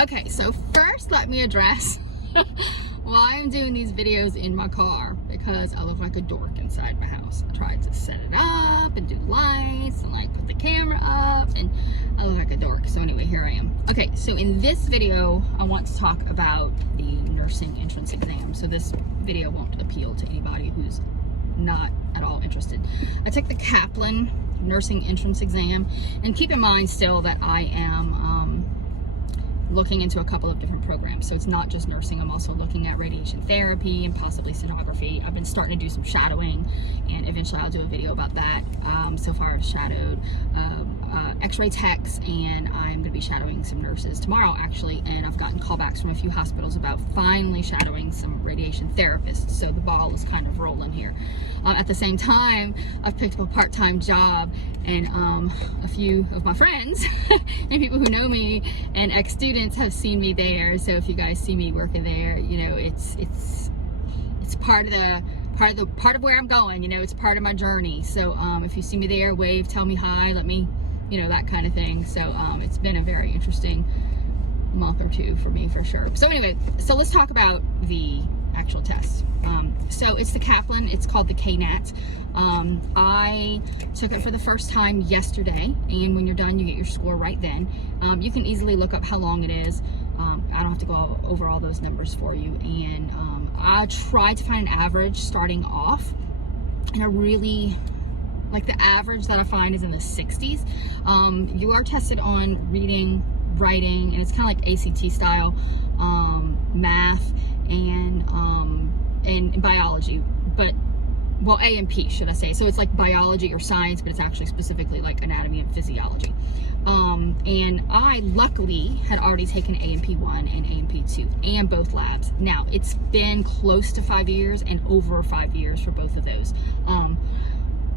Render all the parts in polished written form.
Okay, so first let me address why I'm doing these videos in my car, because I look like a dork inside my house. I tried to set it up and do lights and like put the camera up, and I look like a dork. So anyway, here I am. Okay, so in this video, I want to talk about the nursing entrance exam. So this video won't appeal to anybody who's not at all interested. I took the Kaplan nursing entrance exam, and keep in mind still that I am looking into a couple of different programs. So it's not just nursing, I'm also looking at radiation therapy and possibly sonography. I've been starting to do some shadowing, and eventually I'll do a video about that. So far I've shadowed x-ray techs, and I'm going to be shadowing some nurses tomorrow actually, and I've gotten callbacks from a few hospitals about finally shadowing some radiation therapists, so the ball is kind of rolling here. At the same time, I've picked up a part-time job, and a few of my friends and people who know me and ex-students have seen me there. So if you guys see me working there, you know, it's part of where I'm going, you know, it's part of my journey. So if you see me there, wave, tell me hi, let me, you know, that kind of thing. So it's been a very interesting month or two for me for sure. So anyway, so let's talk about the actual test. So it's the Kaplan, it's called the KNAT. I took it for the first time yesterday, and when you're done, you get your score right then. You can easily look up how long it is. I don't have to go over all those numbers for you. And I tried to find an average starting off, and I really, like, the average that I find is in the 60s. You are tested on reading, writing, and it's kind of like ACT style, math, and biology, but well, A&P should I say. So it's like biology or science, but it's actually specifically like anatomy and physiology. And I luckily had already taken A&P 1 and A&P 2 and both labs. Now it's been close to 5 years and over 5 years for both of those.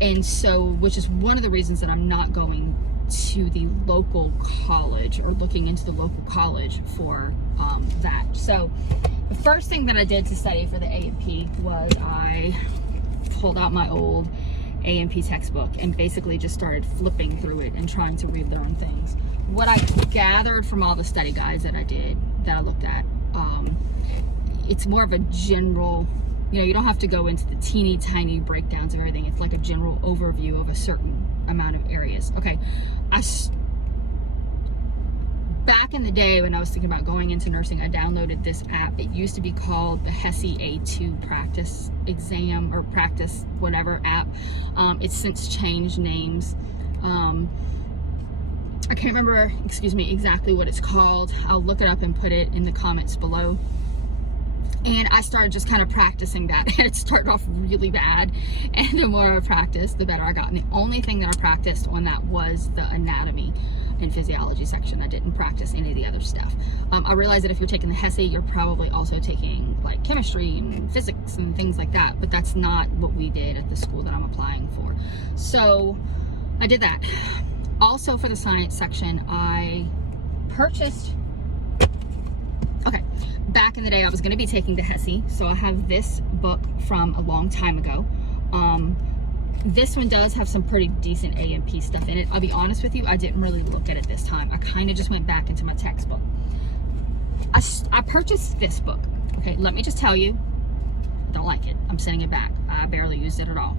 And so, which is one of the reasons that I'm not going to the local college or looking into the local college for that. So the first thing that I did to study for the A&P was I pulled out my old A&P textbook and basically just started flipping through it and trying to read their own things. What I gathered from all the study guides that I did, that I looked at, it's more of a general, you know, you don't have to go into the teeny tiny breakdowns of everything. It's like a general overview of a certain amount of areas. Okay, back in the day when I was thinking about going into nursing, I downloaded this app. It used to be called the HESI A2 practice exam or practice whatever app. It's since changed names. I can't remember, exactly what it's called. I'll look it up and put it in the comments below. And I started just kind of practicing that. It started off really bad, and the more I practiced, the better I got. And the only thing that I practiced on that was the anatomy and physiology section. I didn't practice any of the other stuff. I realized that if you're taking the HESI, you're probably also taking like chemistry and physics and things like that, but that's not what we did at the school that I'm applying for. So I did that. Also for the science section, I purchased, okay, back in the day I was going to be taking the HESI, so I have this book from a long time ago. This one does have some pretty decent A&P stuff in it. I'll be honest with you, I didn't really look at it this time. I kind of just went back into my textbook. I purchased this book. Okay, let me just tell you, I don't like it. I'm sending it back. I barely used it at all.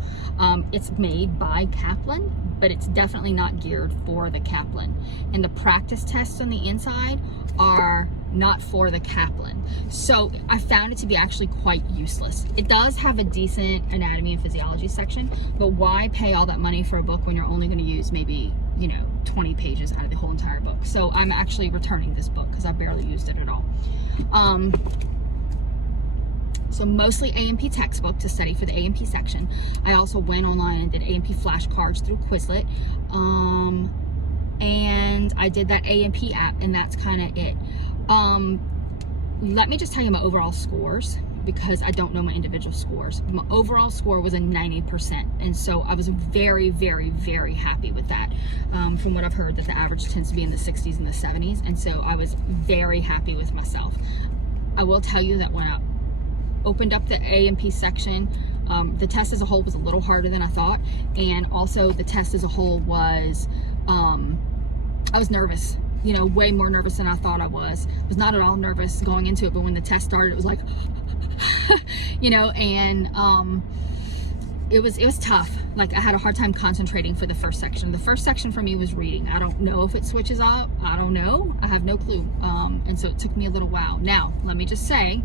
It's made by Kaplan, but it's definitely not geared for the Kaplan. And the practice tests on the inside are not for the Kaplan. So I found it to be actually quite useless. It does have a decent anatomy and physiology section, but why pay all that money for a book when you're only going to use maybe, you know, 20 pages out of the whole entire book? So I'm actually returning this book because I barely used it at all. So mostly A&P textbook to study for the A&P section. I also went online and did A&P flashcards through Quizlet. And I did that A&P app, and that's kind of it. Let me just tell you my overall scores, because I don't know my individual scores. My overall score was a 90%, and so I was very, very, very happy with that. From what I've heard, that the average tends to be in the 60s and the 70s, and so I was very happy with myself. I will tell you that when I opened up the A&P section, the test as a whole was a little harder than I thought, and also the test as a whole was, I was nervous. you know, way more nervous than I thought I was. I was not at all nervous going into it, but when the test started, it was like, you know, and it was tough. Like, I had a hard time concentrating for the first section. The first section for me was reading. I don't know if it switches up. I don't know. I have no clue. And so it took me a little while. Now, let me just say,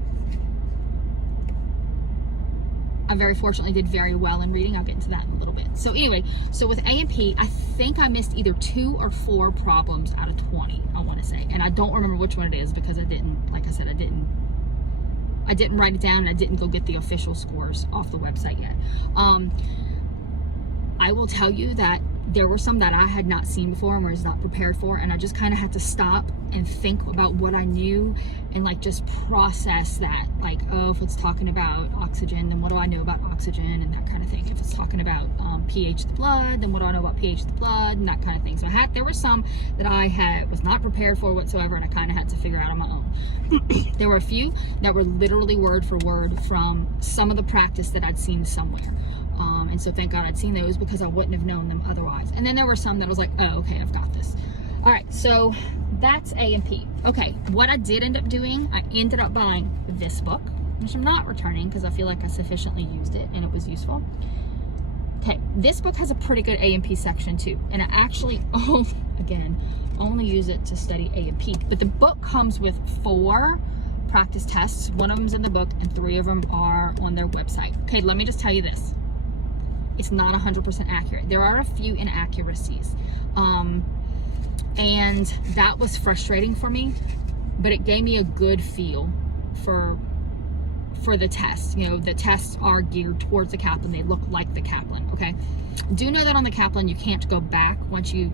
I very fortunately did very well in reading. I'll get into that in a little bit. So anyway, so with A&P, I think I missed either 2 or 4 problems out of 20, I want to say. And I don't remember which one it is because I didn't, like I said, I didn't write it down, and I didn't go get the official scores off the website yet. I will tell you that there were some that I had not seen before and was not prepared for, and I just kind of had to stop and think about what I knew and like just process that. Like, oh, if it's talking about oxygen, then what do I know about oxygen and that kind of thing. If it's talking about pH of the blood, then what do I know about pH of the blood and that kind of thing. So there were some that I was not prepared for whatsoever, and I kind of had to figure out on my own. There were a few that were literally word for word from some of the practice that I'd seen somewhere. And so thank God I'd seen those because I wouldn't have known them otherwise. And then there were some that I was like, oh, okay, I've got this. All right, so that's A&P. Okay, what I did end up doing, I ended up buying this book, which I'm not returning because I feel like I sufficiently used it and it was useful. Okay, this book has a pretty good A&P section too. And I actually, only use it to study A&P. But the book comes with 4 practice tests. One of them's in the book and 3 of them are on their website. Okay, let me just tell you this. It's not 100% accurate. There are a few inaccuracies. And that was frustrating for me, but it gave me a good feel for the test. You know, the tests are geared towards the Kaplan. They look like the Kaplan, okay? Do know that on the Kaplan, you can't go back once you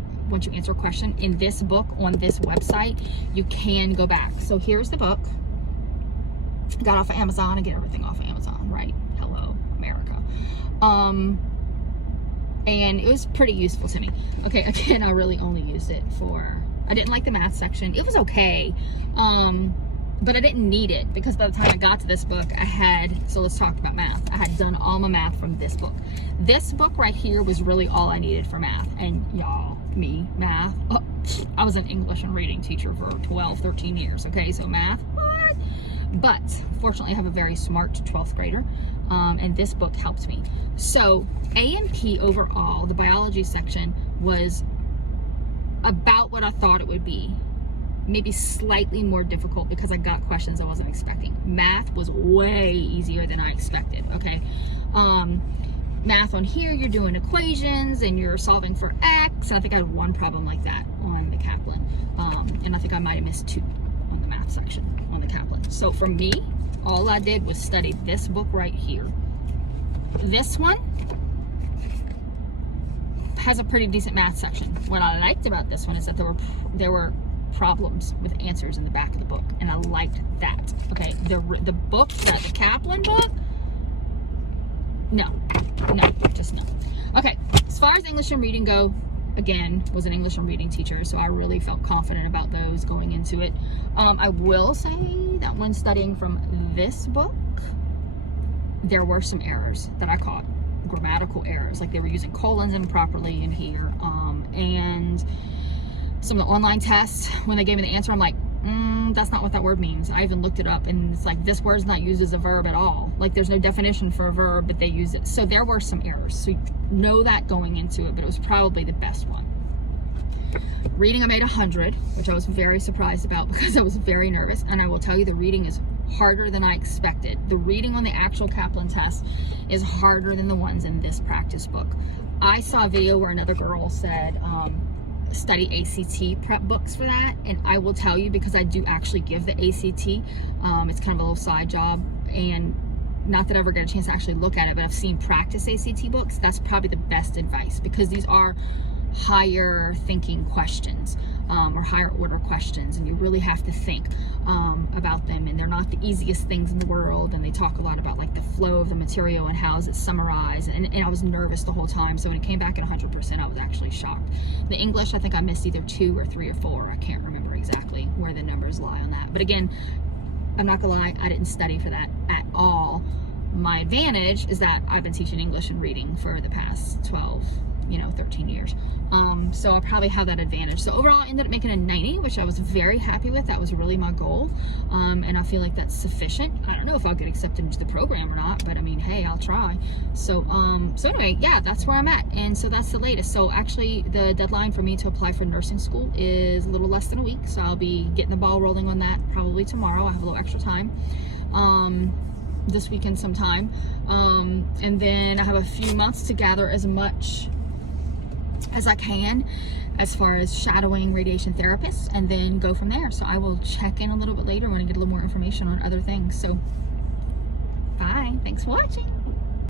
answer a question. In this book, on this website, you can go back. So here's the book. Got off of Amazon. I get everything off of Amazon, right? Hello, America. And it was pretty useful to me. Okay, again, I really only used it I didn't like the math section. It was okay, but I didn't need it because by the time I got to this book, so let's talk about math. I had done all my math from this book. This book right here was really all I needed for math. And y'all, math. Oh, I was an English and reading teacher for 12, 13 years, okay? So math, what? But fortunately, I have a very smart 12th grader, and this book helped me. So A&P overall, the biology section, was about what I thought it would be. Maybe slightly more difficult because I got questions I wasn't expecting. Math was way easier than I expected, okay? Math on here, you're doing equations and you're solving for X. And I think I had 1 problem like that on the Kaplan. And I think I might have missed 2 on the math section on the Kaplan. So for me, all I did was study this book right here. This one has a pretty decent math section. What I liked about this one is that there were problems with answers in the back of the book, and I liked that. Okay, the book, the Kaplan book, no, just no. Okay, as far as English and reading go, again, was an English and reading teacher, so I really felt confident about those going into it. I will say that when studying from this book, there were some errors that I caught, grammatical errors, like they were using colons improperly in here, and some of the online tests, when they gave me the answer, I'm like, that's not what that word means. I even looked it up, and it's like, this word's not used as a verb at all. Like, there's no definition for a verb, but they use it. So there were some errors. So you know that going into it, but it was probably the best one. Reading, I made 100, which I was very surprised about because I was very nervous. And I will tell you, the reading is harder than I expected. The reading on the actual Kaplan test is harder than the ones in this practice book. I saw a video where another girl said, study ACT prep books for that, and I will tell you, because I do actually give the ACT, it's kind of a little side job, and not that I ever get a chance to actually look at it, but I've seen practice ACT books. That's probably the best advice, because these are higher thinking questions, or higher order questions, and you really have to think about them, and they're not the easiest things in the world, and they talk a lot about like the flow of the material and how is it summarized, and I was nervous the whole time. So when it came back at 100%, I was actually shocked. The English, I think I missed either 2 or 3 or 4. I can't remember exactly where the numbers lie on that, but again, I'm not gonna lie, I didn't study for that at all. My advantage is that I've been teaching English and reading for the past 12, you know, 13 years. So I'll probably have that advantage. So overall, I ended up making a 90, which I was very happy with. That was really my goal. And I feel like that's sufficient. I don't know if I'll get accepted into the program or not, but I mean, hey, I'll try. So anyway, yeah, that's where I'm at. And so that's the latest. So actually the deadline for me to apply for nursing school is a little less than a week. So I'll be getting the ball rolling on that probably tomorrow. I have a little extra time. This weekend sometime. And then I have a few months to gather as much as I can as far as shadowing radiation therapists, and then go from there. So I will check in a little bit later when I get a little more information on other things. So bye, thanks for watching.